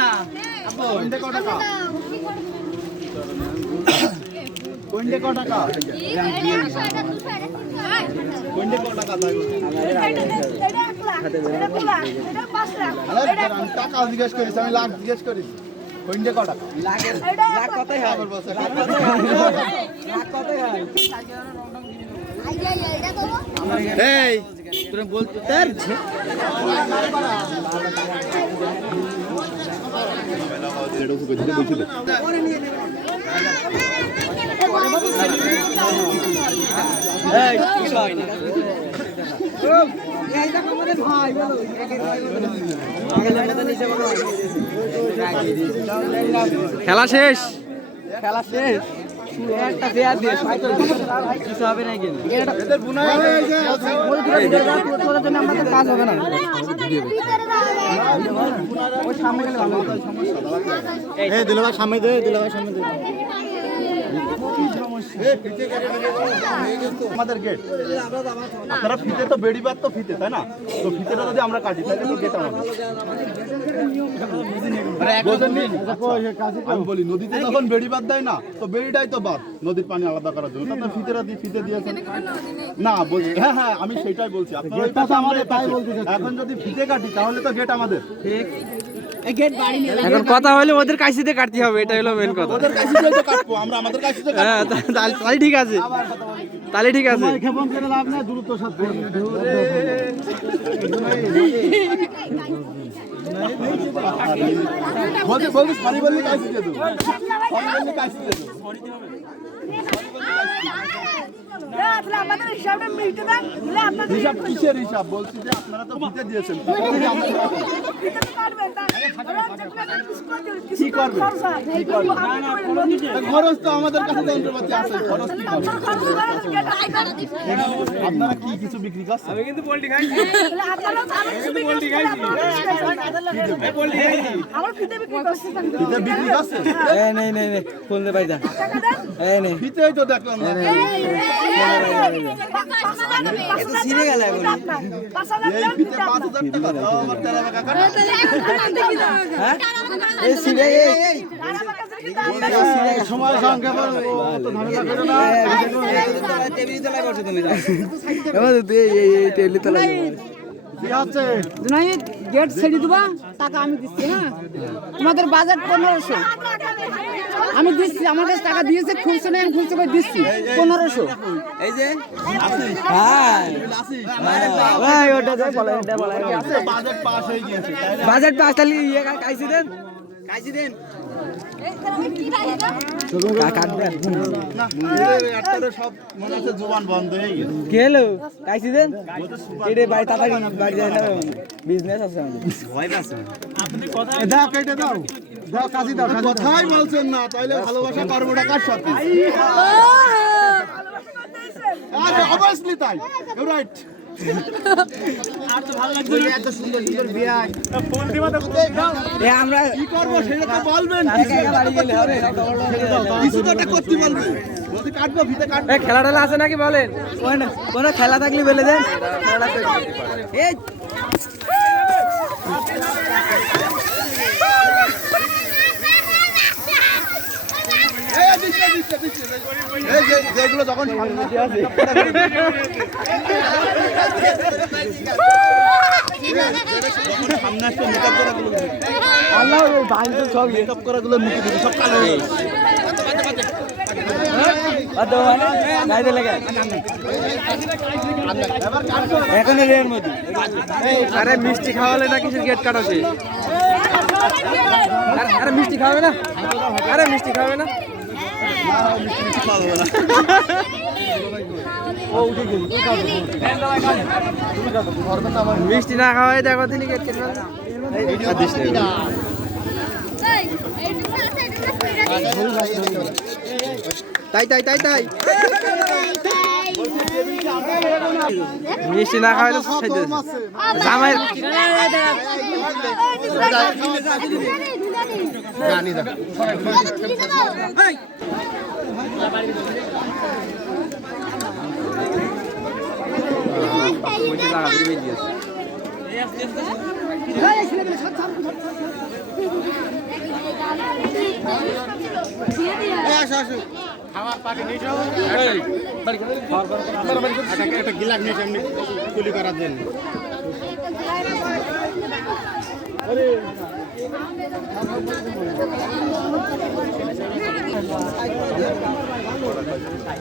না কোনটা কত টাকা কোনটা কত টাকা কোনটা কত টাকা তাই টাকা জিজ্ঞেস করিস আমি লাখ জিজ্ঞেস করিস কোনটা কত টাকা লাখ কতই হয় লাখ কতই হয় এই তোরা বলতে তার খেলা শেষ খেলা শেষ একটা পেয়ার দিয়ে কিছু হবে না কিন্তু আমাদের কাজ হবে না দিলভাই সামনে দে দিলভাই সামনে দে আমাদের গেট আপনারা ফিতে তো বেড়িবার তো ফিতে তাই না তো ফিতেটা যদি আমরা কাটি তাহলে তো গেট আমাদের আমি বলি নদীতে যখন বেড়িবাদ দেয় না তো বেড়িটাই তো বাদ নদীর পানি আলাদা করার জন্য আপনার ফিতেরা দিয়ে ফিতে দিয়েছেন না বলছি হ্যাঁ হ্যাঁ আমি সেটাই বলছি আপনারা এখন যদি ফিতে কাটি তাহলে তো গেট আমাদের এখন কথা হলে ওদের কাছিতে কাটতে হবে, এটা হলো মেন কথা। ওদের কাছিতে তো কাটবো আমরা আমাদের কাছিতে কাটবো। হ্যাঁ তাহলে ঠিক আছে, তাহলে ঠিক আছে। ক্ষেপণ করে লাভ না, দ্রুত সাথে বলতে বলতে সরি বললে কাছিতে দেবো, সরি বললে কাছিতে দেবো। হিসাব কিসের হিসাব? বলছি যে আপনারা তো ফিতে দিয়েছেন, কি করবে? খরচ তো আমাদের কাছে যন্ত্রপাতি আছে, খরচ কি করবে? আপনারা কি কিছু বিক্রি করছেন? আমি কিন্তু পোল্ট্রি খাইছি, ফিতে বিক্রি করছেন? নেই নেই নেই খুলতে পারি না, ফিতেই তো দেখলাম না। ছিঁড়ে গেল এই ফিতে 5,000 টাকা দাও আমার তেরা কাকা। এই ছিঁড়ে সময় সঙ্গে বলো তো ঝামেলা করো না। টেবিল তলায় বসে তুমি টেবিল তলায় কি আছে? জুনাইদ গেট ছেড়ে দিবা, টাকা আমি দিচ্ছি। হ্যাঁ তোমাদের বাজেট 1500 আমি দিচ্ছি, আমার কাছে টাকা দিয়েছে, খুলছে না, আমি খুলছে করে দিচ্ছি 1500। এই যে ভাই ওটা দে বলা, এটা বলা আছে বাজেট পাস হয়ে গিয়েছে। বাজেট পাস তাহলে ইয়ে কাইছি দেন, কাইছি দেন না একটা সব মনে হচ্ছে জুবান বন্ধ হয়ে গেছে। কি হলো কাইছি দেন, এটা বাড়ি তাড়াতাড়ি বাড়ি যায় না, বিজনেস আছে আমাদের। ভয় পাচ্ছে দাও কেটে দাও, দাও কাজী দাও। কথাই বলছেন না, তাইলে ভালোবাসা কর্মটা কার সাথে? আরে অবভিয়াসলি তাই, ইউ রাইট। আর তো ভালো লাগছে এত সুন্দর সুন্দর বিয়া। ফোন দিবা তো এ আমরা কি করব সেটা তো বলবেন, একা একা বাড়ি গেলে হবে, কিছু তো একটা করতে বলবেন। যদি কাটবো ফিতে কাটবো। এই খেলা টেলা আছে নাকি বলেন, কোন খেলা থাকলে বলে দেন। এই যেগুলো যখন সামনে আসছে মেকআপ করাগুলো, আল্লাহ বাইরে সব মেকআপ করাগুলো মুখে দিবি, সব কালো হয়ে গেছে। গাইতে লাগে এখন এর মধ্যে আরে মিষ্টি খাওয়ালে না কিছু গেট কাটাছে। আরে মিষ্টি খাওয়াবে না, আরে মিষ্টি খাওয়াবে না, মিষ্টি না খাওয়াই দেখো তিনি গেট কেটে তাই তাই তাই তাই মিষ্টি না খাওয়াই তো জামাই একটা গিলাস নিয়ে সামনে কুলি করার জন্য।